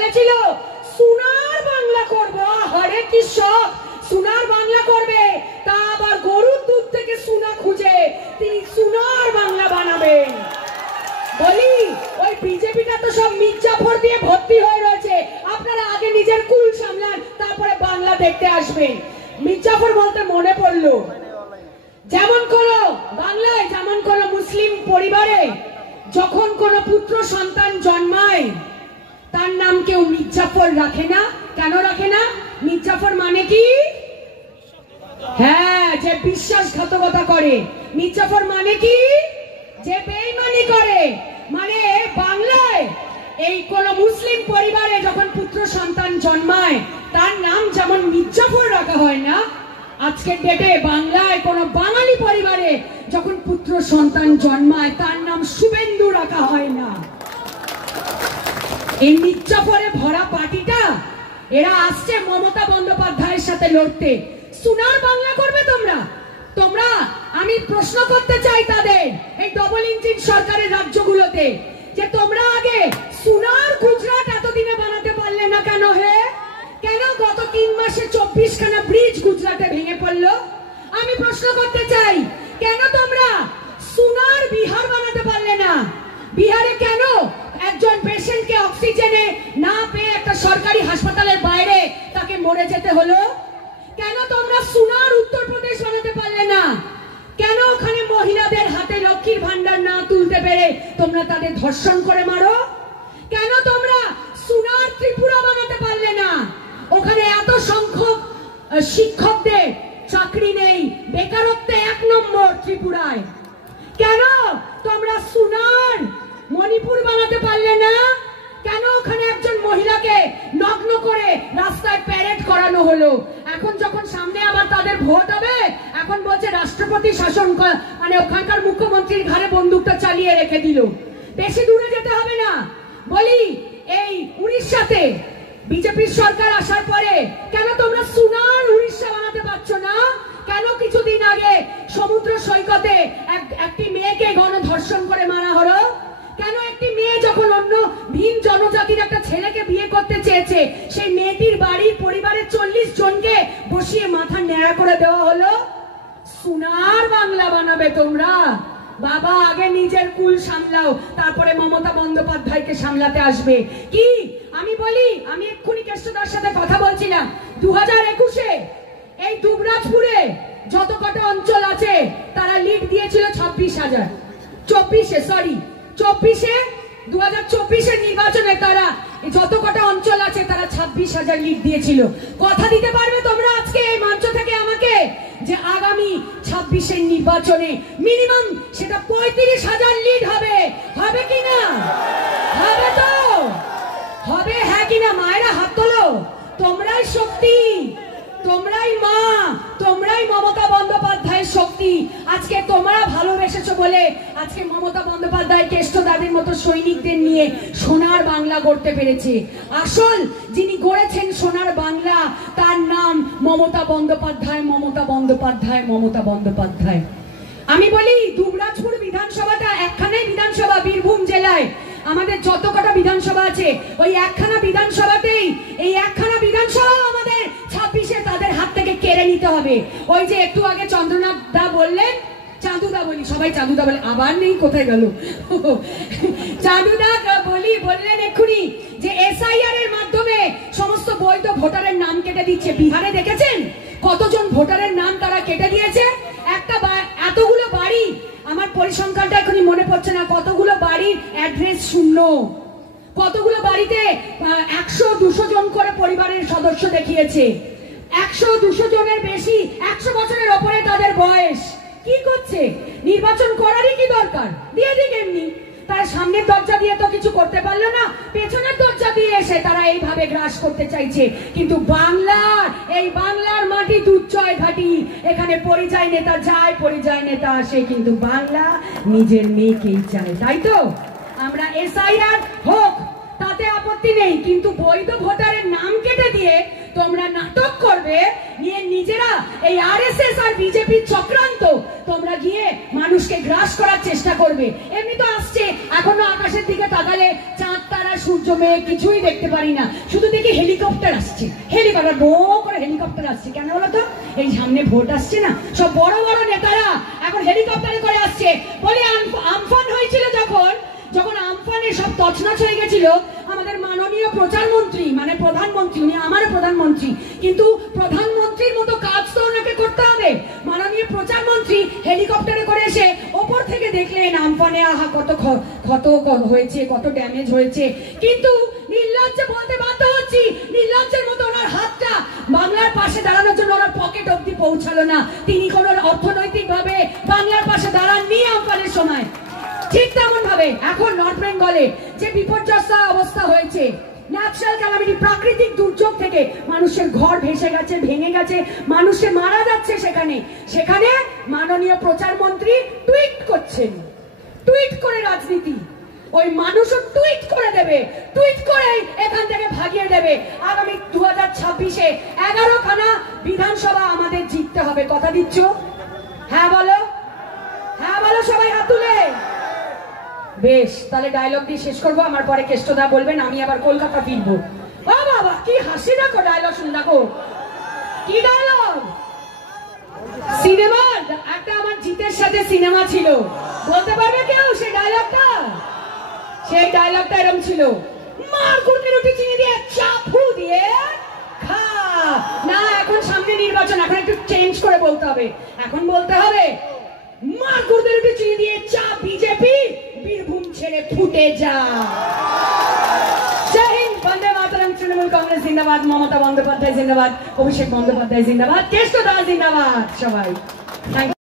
বলেছিল সোনার বাংলা করব, হরে কি শখ, সোনার বাংলা করবে, তা আবার গরুর দুধ থেকে সোনা খুঁজে তিনি সোনার বাংলা বানাবেন। বলি ওই বিজেপিটা তো সব মির্জাফর দিয়ে ভর্তি হয়ে রয়েছে, আপনারা আগে নিজের কুল সামলান, তারপরে বাংলা দেখতে আসবেন। মির্জাফর বলতে মনে পড়লো, যেমন কোন বাংলায় যেমন কোন মুসলিম পরিবারে যখন কোন পুত্র সন্তান জন্মায় তার নাম কেউ মির্জাফর রাখে না। কেন রাখে না? মির্জাফর মানে কি? হ্যাঁ, যে বিশ্বাসঘাতকতা করে। মির্জাফর মানে কি? যে বেঈমানি করে। মানে বাংলায় এই কোন মুসলিম পরিবারে যখন পুত্র সন্তান জন্মায় তার নাম যেমন মির্জাফর রাখা হয় না, আজকের ডেটে বাংলায় কোন বাঙালি পরিবারে যখন পুত্র সন্তান জন্মায় তার নাম শুভেন্দু রাখা হয় না। এই মির্জাফরে ভরা পার্টিটা এরা আসছে মমতা বন্দ্যোপাধ্যায়ের সাথে লড়তে। সোনার বাংলা করবে তোমরা? তোমরা আমি প্রশ্ন করতে চাই তাদের এই ডবল ইঞ্জিন সরকারের রাজ্যগুলোতে, যে তোমরা আগে সোনার গুজরাট এতদিনে বানাতে পারলে না কেন? হে কেন গত 3 মাসে 24 খানা ব্রিজ গুজরাটে ভেঙে পড়লো? আমি প্রশ্ন করতে চাই, কেন তোমরা সোনার বিহার বানাতে পারলে না? বিহারে কেন একজন পেশেন্টকে অক্সিজেনে না পেয়ে একটা সরকারি হাসপাতালের বাইরে তাকে মরে যেতে হলো? কেন তোমরা সোনার উত্তরপ্রদেশ বানাতে পারলে না? কেন ওখানে মহিলাদের হাতে লক্ষ্মীর ভান্ডার না তুলতে পেরে তোমরা তাদের ধর্ষণ করে মারো? কেন তোমরা সোনার ত্রিপুরা বানাতে পারলে না? ওখানে এত সংখ্যক শিক্ষকদের চাকরি নেই, বেকারত্বে 1 নম্বর ত্রিপুরায়। কেন তোমরা সোনার মণিপুর বানাতে পারলে না? কেন ওখানে একজন মহিলাকে নগ্ন করে রাস্তায় প্যারেড করানো হলো? এখন যখন সামনে আবার তাদের ভোট হবে, এখন বলছে রাষ্ট্রপতি শাসন, মানে ওখানকার মুখ্যমন্ত্রীর ঘাড়ে বন্দুকটা চালিয়ে রেখে দিল। বেশি দূরে যেতে হবে না, বলি এই উড়িষ্যাতে বিজেপির সরকার আসার পরে কেন তোমরা সোনার উড়িষ্যা বানাতে পারছো না? কেন কিছুদিন আগে সমুদ্র সৈকতে একটি মেয়েকে গণধর্ষণ করে মারা হলো? কেন একটি মেয়ে যখন অন্য ভিন জনজাতির একটা ছেলেকে বিয়ে করতে চেয়েছে, সেই মেয়েটির বাড়ির পরিবারের 40 জনকে বসিয়ে মাথা ন্যাড়া করে দেওয়া হলো? সোনার বাংলা বানাবে তোমরা? বাবা আগে নিজের কুল সামলাও, তারপরে মমতা বন্দ্যোপাধ্যায়কে সামলাতে আসবে। কি আমি বলি, আমি এক্ষুনি কেষ্টদার সাথে কথা বলছিলাম, 2021-এ এই দুবরাজপুরে যত কটা অঞ্চল আছে তারা লিড দিয়েছিল 26,000। 2024-এর নির্বাচনে তারা যত কটা অঞ্চল আছে তারা 26,000 লিড দিয়েছিল। কথা দিতে পারবে তোমরা আজকে এই মঞ্চ থেকে আমাকে যে আগামী 26-এর নির্বাচনে মিনিমাম সেটা 35,000 লিড হবে? হবে কিনা? হবে তো? হবে হ্যাঁ কিনা? মায়েরা হাত তোলো। তোমরাই শক্তি, তোমরাই মা, তোমরাই মমতা বন্দ্যোপাধ্যায়ের শক্তি। আজকে তোমরা ভালোবেসেছো বলে আজকে মমতা বন্দ্যোপাধ্যায় কেষ্টদাদের মতো সৈনিকদের নিয়ে সোনার বাংলা গড়তে পেরেছে। আসল যিনি গড়েছেন সোনার বাংলা তার নাম মমতা বন্দ্যোপাধ্যায়, মমতা বন্দ্যোপাধ্যায়, মমতা বন্দ্যোপাধ্যায়। আমি বলি দুবরাজপুর বিধানসভাটা একখানাই বিধানসভা, বীরভূম জেলায় আমাদের যত কটা বিধানসভা আছে ওই একখানা বিধানসভাতেই, এই একখানা বিধানসভা আমাদের 26-এ তাদের হাত থেকে কেড়ে নিতে হবে। ওই যে একটু আগে চন্দ্রনাথ দা বললেন, চাঁদুদা বলি, সবাই চাঁদুদা বলে, আবার নেই, কোথায় গেল চাঁদুদা? বললেন এক্ষুনি যে SIR এর মাধ্যমে সমস্ত বৈধ ভোটারের নাম কেটে দিচ্ছে। বিহারে দেখেছেন কতজন ভোটারের নাম তারা কেটে দিয়েছে? এতগুলো বাড়ি, আমার পরিসংখ্যানটা এখনই মনে পড়ছে না, কতগুলো বাড়ির অ্যাড্রেস শূন্য, কতগুলো বাড়িতে 100-200 জন করে পরিবারের সদস্য দেখিয়েছে। 100-200 জনের বেশি, 100 বছরের ওপরে তাদের বয়স। কি করছে? নির্বাচন করারই কি দরকার? দিয়ে দিক এমনি। তারা সামনের দরজা দিয়ে তো কিছু করতে পারলো না, পেছনের দরজা দিয়ে এসে তারা এইভাবে গ্রাস করতে চাইছে। কিন্তু বাংলার মাটি দুধচয় ঘাটি, এখানে পরিযায়ী নেতা যায়, পরিযায়ী নেতা আসে, কিন্তু বাংলা নিজের মেয়েকেই চায়। তাই তো আমরা SIR হোক তাতে আপত্তি নেই, কিন্তু বৈধ ভোটারের নাম কেটে দিয়ে তোমরা নাটক করবে, নিয়ে নিজেরা এই RSS আর বিজেপির চক্রান্ত তোমরা গিয়ে মানুষকে গ্রাস করার চেষ্টা করবে। এমনি তো আসছে, এখনো আকাশের দিকে তাকালে চাঁদ তারা সূর্য মেঘ কিছুই দেখতে পারি না, শুধু দেখি হেলিকপ্টার আসছে, হেলিকপ্টার বো করে হেলিকপ্টার আসছে। কেন বলতো? এই সামনে ভোট আসছে না, সব বড় বড় নেতারা এখন হেলিকপ্টারে করে আসছে। বলি আমফান হয়েছিল যখন, যখন আমফানে সব তছনছ হয়ে গেছিল, আমাদের মাননীয় প্রচারমন্ত্রী মানে প্রধানমন্ত্রী, উনি আমারও প্রধানমন্ত্রী, কিন্তু প্রধানমন্ত্রীর মতো কাজ তো ওনাকে করতে হবে। মাননীয় প্রচারমন্ত্রী হেলিকপ্টারে করে এসে ওপর থেকে দেখলেন আমফানে আহা কত ক্ষত হয়েছে, কত ড্যামেজ হয়েছে, কিন্তু নির্লজ্জে বলতে বাধ্য হচ্ছি, নির্লজ্জের মতো ওনার হাতটা বাংলার পাশে দাঁড়ানোর জন্য ওনার পকেট অব্দি পৌঁছালো না। তিনি কোন অর্থনৈতিক ভাবে বাংলার পাশে দাঁড়াননি আমফানের সময়। ঠিক তেমন ভাবে এখন নর্থ বেঙ্গলে যে বিপর্যস্ত অবস্থা হয়েছে, ন্যাচারাল ক্যালামিটি, প্রাকৃতিক দুর্যোগ থেকে মানুষের ঘর ভেসে গেছে, ভেঙে গেছে, মানুষে মারা যাচ্ছে, সেখানে মাননীয় প্রচারমন্ত্রী টুইট করছেন, টুইট করে রাজনীতি। ওই মানুষও টুইট করে দেবে, টুইট করে এখান থেকে ভাগিয়ে দেবে। আগামী 2026-এ 11খানা বিধানসভা আমাদের জিততে হবে, কথা দিচ্ছ? হ্যাঁ বলো, হ্যাঁ বলো, সবাই হাত তুলে। বেশ, তাহলে ডায়লগ দিয়ে শেষ করবো, আমার পরে কেষ্টদা বলবেন, আমি আবার কলকাতা ফিরবো। ও বাবা, কি হাসি দেখো, ডায়লগ শুন দেখো, কি ডায়লগ। সিনেমা একটা আমার জিতের সাথে সিনেমা ছিল, বলতে পারবে কেউ সেই ডায়লগটা? সেই ডায়লগটা এরকম ছিল, মার কুড়তে রুটি চিনি দিয়ে চাপু দিয়ে খা। না, এখন সামনে নির্বাচন, এখন একটু চেঞ্জ করে বলতে হবে, এখন বলতে হবে মার কুড়তে রুটি চিনি দিয়ে চা বিজেপি বীরভূম ছেড়ে ফুটে যা। জয় হিন্দ, বন্দে মাতরম, তৃণমূল কংগ্রেস জিন্দাবাদ, মমতা বন্দ্যোপাধ্যায় জিন্দাবাদ, অভিষেক বন্দ্যোপাধ্যায় জিন্দাবাদ, কেষ্টদা জিন্দাবাদ, সবাই।